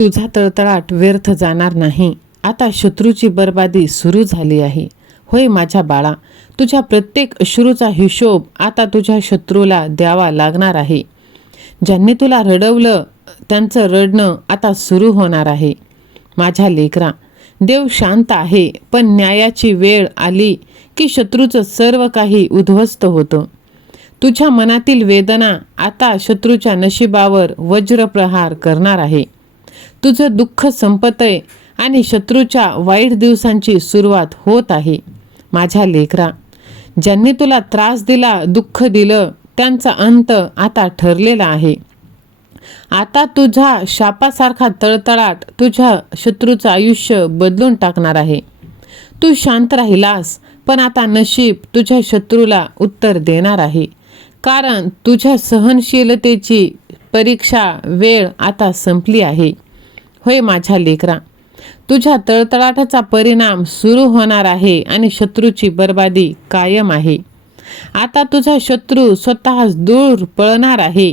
तुझा तळतळाट व्यर्थ जाणार नाही. आता शत्रूची बर्बादी सुरू झाली आहे. होय माझ्या बाळा, तुझ्या प्रत्येक अश्रूचा हिशोब आता तुझ्या शत्रूला द्यावा लागणार आहे. ज्यांनी तुला रडवलं त्यांचं रडणं आता सुरू होणार आहे. माझ्या लेकरा, देव शांत आहे, पण न्यायाची वेळ आली की शत्रूचं सर्व काही उद्ध्वस्त होतं. तुझ्या मनातील वेदना आता शत्रूच्या नशिबावर वज्रप्रहार करणार आहे. तुझं दुःख संपतंय आणि शत्रूच्या वाईट दिवसांची सुरुवात होत आहे. माझ्या लेकरा, ज्यांनी तुला त्रास दिला, दुःख दिलं, त्यांचा अंत आता ठरलेला आहे. आता तुझा शापासारखा तळतळाट तुझ्या शत्रूचं आयुष्य बदलून टाकणार आहे. तू शांत राहिलास, पण आता नशीब तुझ्या शत्रूला उत्तर देणार आहे. कारण तुझ्या सहनशीलतेची परीक्षा वेळ आता संपली आहे. होय माझ्या लेकरा, तुझ्या तळतळाटाचा परिणाम सुरू होणार आहे आणि शत्रूची बर्बादी कायम आहे. आता तुझा शत्रू स्वतःच दूर पळणार आहे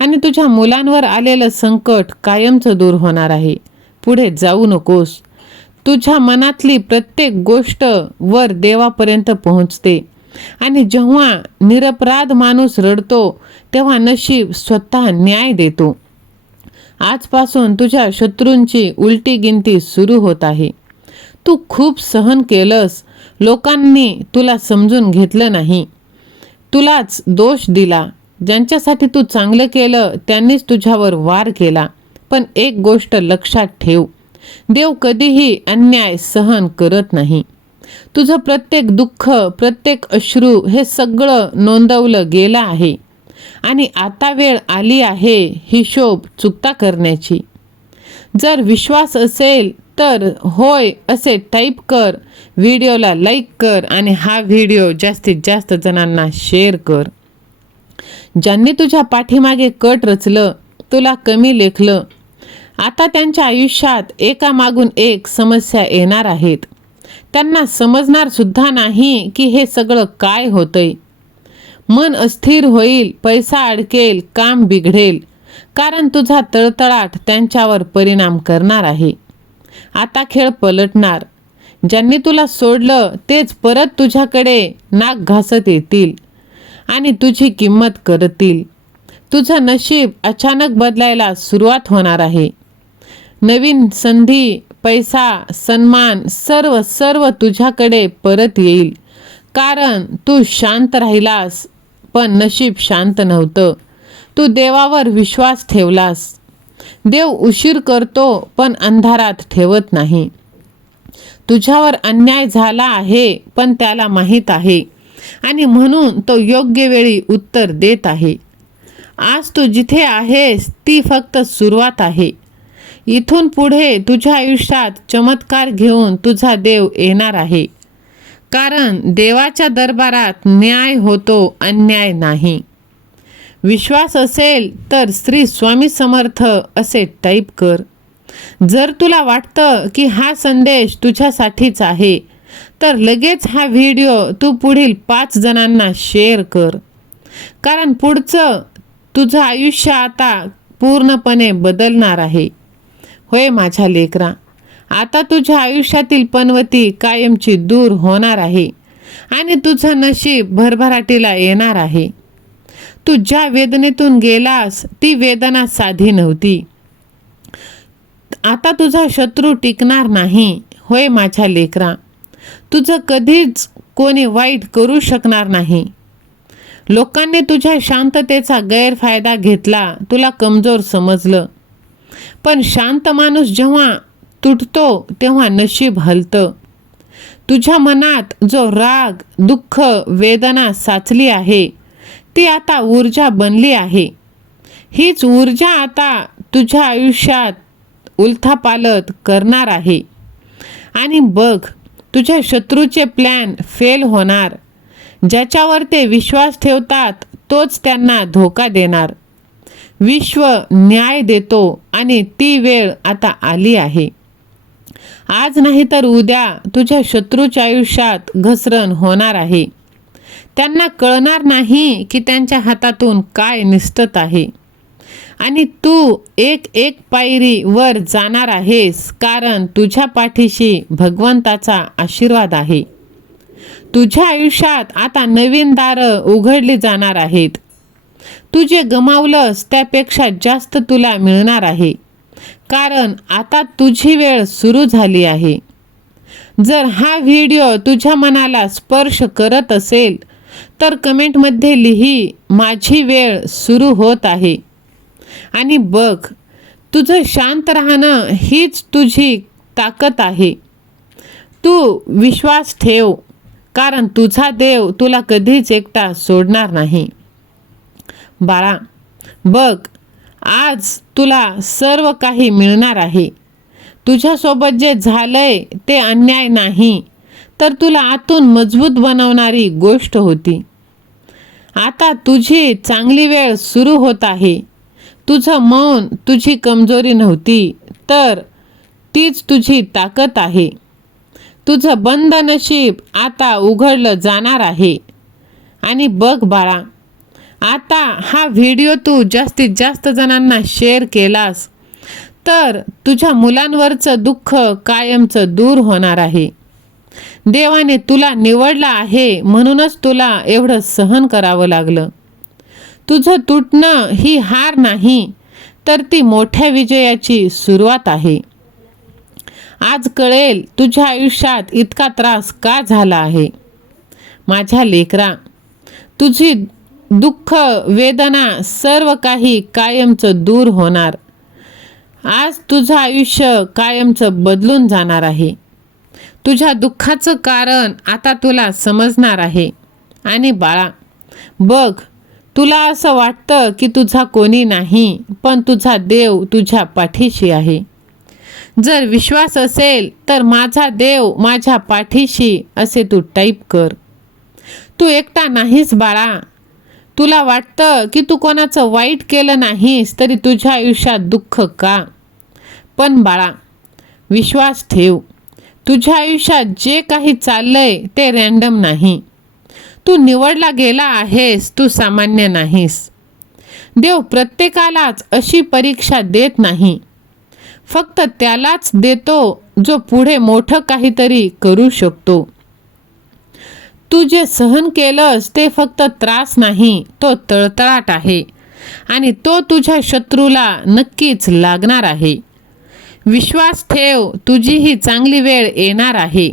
आणि तुझ्या मुलांवर आलेलं संकट कायमचं दूर होणार आहे. पुढे जाऊ नकोस. तुझ्या मनातली प्रत्येक गोष्ट वर देवापर्यंत पोहोचते आणि जेव्हा निरपराध माणूस रडतो तेव्हा नशीब स्वतः न्याय देतो. आजपासून तुझ्या शत्रूंची उलटी गिनती सुरू होत आहे. तू खूप सहन केलंस. लोकांनी तुला समजून घेतलं नाही, तुलाच दोष दिला. ज्यांच्यासाठी तू चांगलं केलं त्यांनीच तुझ्यावर वार केला. पण एक गोष्ट लक्षात ठेव, देव कधीही अन्याय सहन करत नाही. तुझं प्रत्येक दुःख, प्रत्येक अश्रू हे सगळं नोंदवलं गेलं आहे आणि आता वेळ आली आहे हिशोब चुकता करण्याची. जर विश्वास असेल तर होय असे टाईप कर, व्हिडिओला लाईक कर आणि हा व्हिडिओ जास्तीत जास्त जणांना शेअर कर. ज्यांनी तुझ्या पाठीमागे कट रचलं, तुला कमी लेखलं, आता त्यांच्या आयुष्यात एकामागून एक समस्या येणार आहेत. त्यांना समजणार सुद्धा नाही की हे सगळं काय होतंय. मन अस्थिर होईल, पैसा अडकेल, काम बिघडेल, कारण तुझा तळतळाट त्यांच्यावर परिणाम करणार आहे. आता खेळ पलटणार. ज्यांनी तुला सोडलं तेच परत तुझ्याकडे नाक घासत येतील आणि तुझी किंमत करतील. तुझं नशीब अचानक बदलायला सुरुवात होणार आहे. नवीन संधी, पैसा, सन्मान सर्व तुझ्याकडे परत येईल. कारण तू शांत राहिलास, पण नशीब शांत नव्हतं. तू देवावर विश्वास ठेवलास. देव उशीर करतो पण अंधारात ठेवत नाही. तुझ्यावर अन्याय झाला आहे पण त्याला माहीत आहे आणि म्हणून तो योग्य वेळी उत्तर देत आहे. आज तू जिथे आहेस ती फक्त सुरुवात आहे. इथून पुढे तुझ्या आयुष्यात चमत्कार घेऊन तुझा देव येणार आहे. कारण देवाच्या दरबारात न्याय होतो, अन्याय नाही. विश्वास असेल तर श्री स्वामी समर्थ असे टाईप कर. जर तुला वाटतं की हा संदेश तुझ्यासाठीच आहे तर लगेच हा व्हिडिओ तू पुढील 5 जणांना शेअर कर. कारण पुढचं तुझं आयुष्य आता पूर्णपणे बदलणार आहे. होय माझ्या लेकरा, आता तुझ्या आयुष्यातील पनवती कायमची दूर होणार आहे आणि तुझं नशीब भरभराटीला येणार आहे. तू ज्या वेदनेतून गेलास ती वेदना साधी नव्हती. आता तुझा शत्रू टिकणार नाही. होय माझ्या लेकरा, तुझं कधीच कोणी वाईट करू शकणार नाही. लोकांनी तुझ्या शांततेचा गैरफायदा घेतला, तुला कमजोर समजलं. पण शांत माणूस जेव्हा तुटतो तेव्हा नशीब हलतं. तुझ्या मनात जो राग, दुःख, वेदना साचली आहे ती आता ऊर्जा बनली आहे. हीच ऊर्जा आता तुझ्या आयुष्यात उलथापालथ करणार आहे. आणि बघ, तुझ्या शत्रूचे प्लॅन फेल होणार. ज्याच्यावर ते विश्वास ठेवतात तोच त्यांना धोका देणार. विश्व न्याय देतो आणि ती वेळ आता आली आहे. आज नाही तर उद्या तुझ्या शत्रूच्या आयुष्यात घसरण होणार आहे. त्यांना कळणार नाही की त्यांच्या हातातून काय निसटत आहे. आणि तू एक एक पायरी वर जाणार आहेस, कारण तुझ्या पाठीशी भगवंताचा आशीर्वाद आहे. तुझ्या आयुष्यात आता नवीन दारं उघडली जाणार आहेत. तू जे गमावलंस त्यापेक्षा जास्त तुला मिळणार आहे, कारण आता तुझी वेळ सुरू झाली आहे. जर हा व्हिडिओ तुझ्या मनाला स्पर्श करत असेल तर कमेंटमध्ये लिही, माझी वेळ सुरू होत आहे. आणि बघ, तुझं शांत राहणं हीच तुझी ताकद आहे. तू विश्वास ठेव, कारण तुझा देव तुला कधीच एकटा सोडणार नाही. बाळा, बघ, आज तुला सर्व काही मिळणार आहे. तुझ्यासोबत जे झालंय ते अन्याय नाही, तर तुला आतून मजबूत बनवणारी गोष्ट होती. आता तुझी चांगली वेळ सुरू होत आहे. तुझं मौन तुझी कमजोरी नव्हती, तर तीच तुझी ताकद आहे. तुझं बंद नशीब आता उघडलं जाणार आहे. आणि बघ बाळा, आता हा व्हिडिओ तू जास्तीत जास्त जणांना शेअर केलास तर तुझ्या मुलांवरचं दुःख कायमचं दूर होणार आहे. देवाने तुला निवडलं आहे, म्हणूनच तुला एवढं सहन करावं लागलं. तुझं तुटणं ही हार नाही, तर ती मोठ्या विजयाची सुरुवात आहे. आज कळेल तुझ्या आयुष्यात इतका त्रास का झाला आहे. माझ्या लेकरा, तुझी दुःख वेदना सर्व काही कायमचं दूर होणार. आज तुझं आयुष्य कायमचं बदलून जाणार आहे. तुझ्या दुःखाचं कारण आता तुला समजणार आहे. आणि बाळा, बघ, तुला असं वाटतं की तुझा कोणी नाही, पण तुझा देव तुझ्या पाठीशी आहे. जर विश्वास असेल तर माझा देव माझ्या पाठीशी असे तू टाईप कर. तू एकटा नाहीस बाळा. तुला वाटतं की तू कोणाचं वाईट केलं नाहीस तरी तुझ्या आयुष्यात दुःख का? पण बाळा, विश्वास ठेव, तुझ्या आयुष्यात जे काही चाललंय ते रँडम नाही. तू निवडला गेला आहेस, तू सामान्य नाहीस. देव प्रत्येकालाच अशी परीक्षा देत नाही, फक्त त्यालाच देतो जो पुढे मोठं काहीतरी करू शकतो. तू जे सहन केलंस ते फक्त त्रास नाही, तो तळतळाट आहे. आणि तो तुझ्या शत्रूला नक्कीच लागणार आहे. विश्वास ठेव, तुझी ही चांगली वेळ येणार आहे.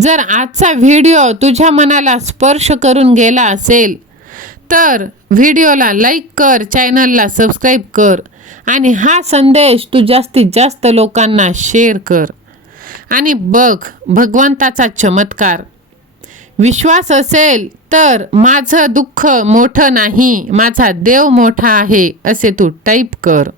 जर आजचा व्हिडिओ तुझ्या मनाला स्पर्श करून गेला असेल तर व्हिडिओला लाईक कर, चॅनलला सबस्क्राईब कर आणि हा संदेश तू जास्तीत जास्त लोकांना शेअर कर. आणि बघ भगवंताचा चमत्कार. विश्वास असेल तर माझं दुःख मोठं नाही, माझा देव मोठा आहे असे तू टाईप कर.